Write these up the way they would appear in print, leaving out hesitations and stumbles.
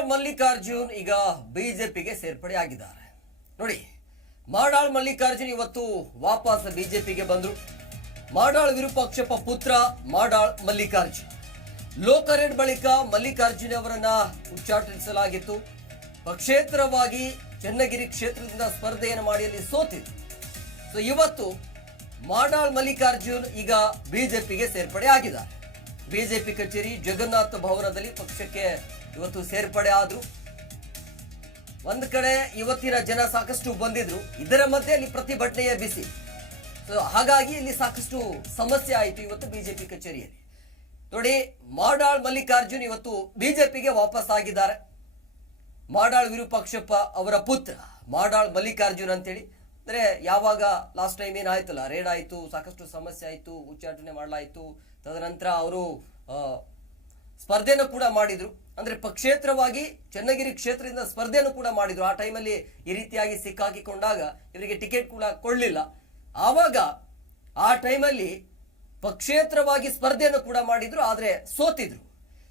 ಮಾಡಾಳ್ ಮಲ್ಲಿಕಾರ್ಜುನ್ ಈಗ ಬಿಜೆಪಿಗೆ ಸೇರ್ಪಡೆಯಾಗಿದ್ದಾರೆ. ನೋಡಿ, ಮಾಡಾಳ್ ಮಲ್ಲಿಕಾರ್ಜುನ್ ಇವತ್ತು ವಾಪಸ್ ಬಿಜೆಪಿಗೆ ಬಂದ್ರು. ಮಾಡಾಳ್ ವಿರೂಪಾಕ್ಷಪ್ಪ ಪುತ್ರ ಮಾಡಾಳ್ ಮಲ್ಲಿಕಾರ್ಜುನ್. ಲೋಕರೆಡ್ ಬಳಿಕ ಮಲ್ಲಿಕಾರ್ಜುನ್ ಅವರನ್ನ ಉಚ್ಚಾಟಿಸಲಾಗಿತ್ತು. ಪಕ್ಷೇತರವಾಗಿ ಚನ್ನಗಿರಿ ಕ್ಷೇತ್ರದಿಂದ ಸ್ಪರ್ಧೆಯನ್ನು ಮಾಡಿ ಅಲ್ಲಿ ಸೋತಿದ್ರು. ಸೊ ಇವತ್ತು ಮಾಡಾಳ್ ಮಲ್ಲಿಕಾರ್ಜುನ್ ಈಗ ಬಿಜೆಪಿಗೆ ಸೇರ್ಪಡೆ ಆಗಿದ್ದಾರೆ. ಬಿಜೆಪಿ ಕಚೇರಿ ಜಗನ್ನಾಥ ಭವನದಲ್ಲಿ ಪಕ್ಷಕ್ಕೆ ಇವತ್ತು ಸೇರ್ಪಡೆ ಆದ್ರು. ಒಂದ್ ಕಡೆ ಇವತ್ತಿನ ಜನ ಸಾಕಷ್ಟು ಬಂದಿದ್ರು, ಇದರ ಮಧ್ಯೆ ಅಲ್ಲಿ ಪ್ರತಿಭಟನೆಯ ಬಿಸಿ. ಸೊ ಹಾಗಾಗಿ ಇಲ್ಲಿ ಸಾಕಷ್ಟು ಸಮಸ್ಯೆ ಆಯಿತು ಇವತ್ತು ಬಿಜೆಪಿ ಕಚೇರಿಯಲ್ಲಿ. ನೋಡಿ, ಮಾಡಾಳ್ ಮಲ್ಲಿಕಾರ್ಜುನ್ ಇವತ್ತು ಬಿಜೆಪಿಗೆ ವಾಪಸ್ ಆಗಿದ್ದಾರೆ. ಮಾಡಾಳ್ ವಿರೂಪಾಕ್ಷಪ್ಪ ಅವರ ಪುತ್ರ ಮಾಡಾಳ್ ಮಲ್ಲಿಕಾರ್ಜುನ್ ಅಂತೇಳಿ. ಅಂದ್ರೆ ಯಾವಾಗ ಲಾಸ್ಟ್ ಟೈಮ್ ಏನಾಯ್ತಲ್ಲ, ರೇಡ್ ಆಯ್ತು, ಸಾಕಷ್ಟು ಸಮಸ್ಯೆ ಆಯ್ತು, ಉಚ್ಚಾಟನೆ ಮಾಡಲಾಯ್ತು. ತದನಂತರ ಅವರು ಸ್ಪರ್ಧೆಯನ್ನು ಕೂಡ ಮಾಡಿದ್ರು. ಅಂದ್ರೆ ಪಕ್ಷೇತರವಾಗಿ ಚನ್ನಗಿರಿ ಕ್ಷೇತ್ರದಿಂದ ಸ್ಪರ್ಧೆಯನ್ನು ಕೂಡ ಮಾಡಿದ್ರು. ಆ ಟೈಮಲ್ಲಿ ಈ ರೀತಿಯಾಗಿ ಸಿಕ್ಕಾಕಿಕೊಂಡಾಗ ಇವರಿಗೆ ಟಿಕೆಟ್ ಕೂಡ ಕೊಳ್ಳಿಲ್ಲ. ಆವಾಗ ಆ ಟೈಮಲ್ಲಿ ಪಕ್ಷೇತರವಾಗಿ ಸ್ಪರ್ಧೆಯನ್ನು ಕೂಡ ಮಾಡಿದ್ರು, ಆದ್ರೆ ಸೋತಿದ್ರು.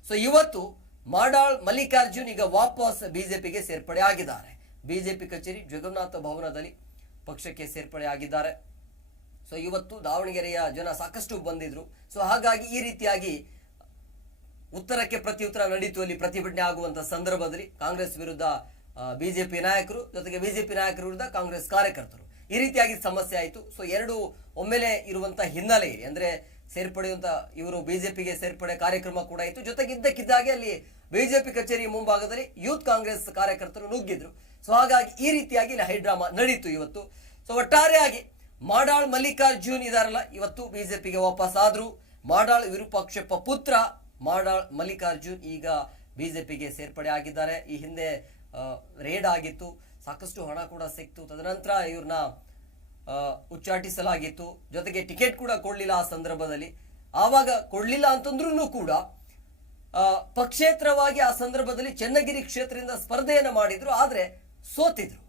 ಸೊ ಇವತ್ತು ಮಾಡಾಳ್ ಮಲ್ಲಿಕಾರ್ಜುನ್ ಈಗ ವಾಪಸ್ ಬಿಜೆಪಿಗೆ ಸೇರ್ಪಡೆ ಆಗಿದ್ದಾರೆ. ಬಿಜೆಪಿ ಕಚೇರಿ ಜಗನ್ನಾಥ ಭವನದಲ್ಲಿ ಪಕ್ಷಕ್ಕೆ ಸೇರ್ಪಡೆ ಆಗಿದ್ದಾರೆ. ಸೊ ಇವತ್ತು ದಾವಣಗೆರೆಯ ಜನ ಸಾಕಷ್ಟು ಬಂದಿದ್ರು. ಸೊ ಹಾಗಾಗಿ ಈ ರೀತಿಯಾಗಿ ಉತ್ತರಕ್ಕೆ ಪ್ರತ್ಯುತ್ತರ ನಡೀತು. ಅಲ್ಲಿ ಪ್ರತಿಭಟನೆ ಆಗುವಂತ ಸಂದರ್ಭದಲ್ಲಿ ಕಾಂಗ್ರೆಸ್ ವಿರುದ್ಧ ಬಿಜೆಪಿ ನಾಯಕರು, ಜೊತೆಗೆ ಬಿಜೆಪಿ ನಾಯಕರ ವಿರುದ್ಧ ಕಾಂಗ್ರೆಸ್ ಕಾರ್ಯಕರ್ತರು, ಈ ರೀತಿಯಾಗಿ ಸಮಸ್ಯೆ ಆಯಿತು. ಸೊ ಎರಡು ಒಮ್ಮೆಲೆ ಇರುವಂತ ಹಿನ್ನೆಲೆ ಇದೆ. ಅಂದ್ರೆ ಸೇರ್ಪಡೆಯುವಂತ ಇವರು ಬಿಜೆಪಿಗೆ ಸೇರ್ಪಡೆ ಕಾರ್ಯಕ್ರಮ ಕೂಡ ಇತ್ತು. ಜೊತೆಗೆ ಇದ್ದಕ್ಕಿದ್ದಾಗೆ ಅಲ್ಲಿ ಬಿಜೆಪಿ ಕಚೇರಿ ಮುಂಭಾಗದಲ್ಲಿ ಯೂತ್ ಕಾಂಗ್ರೆಸ್ ಕಾರ್ಯಕರ್ತರು ನುಗ್ಗಿದ್ರು. ಸೊ ಹಾಗಾಗಿ ಈ ರೀತಿಯಾಗಿ ಇಲ್ಲಿ ಹೈಡ್ರಾಮಾ ನಡೀತು ಇವತ್ತು. ಸೊ ಒಟ್ಟಾರೆಯಾಗಿ ಮಾಡಾಳ್ ಮಲ್ಲಿಕಾರ್ಜುನ್ ಇದಾರಲ್ಲ, ಇವತ್ತು ಬಿಜೆಪಿಗೆ ವಾಪಸ್ ಆದ್ರು. ಮಾಡಾಳ್ ವಿರೂಪಾಕ್ಷಪ್ಪ ಪುತ್ರ ಮಾಡಾಳ್ ಮಲ್ಲಿಕಾರ್ಜುನ್ ಈಗ ಬಿಜೆಪಿಗೆ ಸೇರ್ಪಡೆ ಆಗಿದ್ದಾರೆ. ಈ ಹಿಂದೆ ರೇಡ್ ಆಗಿತ್ತು, ಸಾಕಷ್ಟು ಹಣ ಕೂಡ ಸಿಕ್ತು. ತದನಂತರ ಇವ್ರನ್ನ ಉಚ್ಚಾಟಿಸಲಾಗಿತ್ತು. ಜೊತೆಗೆ ಟಿಕೆಟ್ ಕೂಡ ಕೊಡ್ಲಿಲ್ಲ ಆ ಸಂದರ್ಭದಲ್ಲಿ. ಆವಾಗ ಕೊಡ್ಲಿಲ್ಲ ಅಂತಂದ್ರೂ ಕೂಡ ಪಕ್ಷೇತರವಾಗಿ ಆ ಸಂದರ್ಭದಲ್ಲಿ ಚನ್ನಗಿರಿ ಕ್ಷೇತ್ರದಿಂದ ಸ್ಪರ್ಧೆಯನ್ನು ಮಾಡಿದ್ರು, ಆದ್ರೆ ಸೋತಿದ್ರು.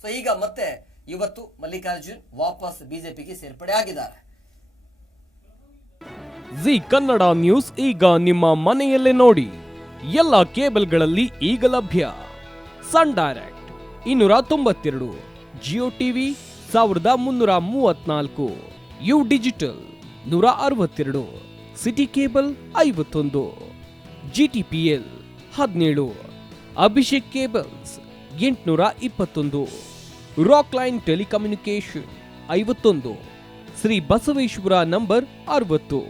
ಸೊ ಈಗ ಮತ್ತೆ ಇವತ್ತು ಮಲ್ಲಿಕಾರ್ಜುನ್ ವಾಪಸ್ ಬಿಜೆಪಿಗೆ ಸೇರ್ಪಡೆ ಆಗಿದ್ದಾರೆ. ಜಿ ಕನ್ನಡ ನ್ಯೂಸ್ ಈಗ ನಿಮ್ಮ ಮನೆಯಲ್ಲೇ ನೋಡಿ. ಎಲ್ಲ ಕೇಬಲ್ಗಳಲ್ಲಿ ಈಗ ಲಭ್ಯ. Sun Direct 292, Jio TV 1334, U digital 162, city cable 51, GTPL 17, Abhishek cables 821, Rockline telecommunication 51, Shri Basaveshwara number 60,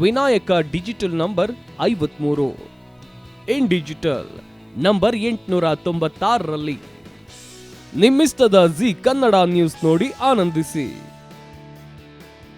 Vinayaka digital number 53, in digital number 896ರಲ್ಲಿ. ನಿಮ್ಮಿಸ್ತದ ಜಿ ಕನ್ನಡ ನ್ಯೂಸ್ ನೋಡಿ ಆನಂದಿಸಿ.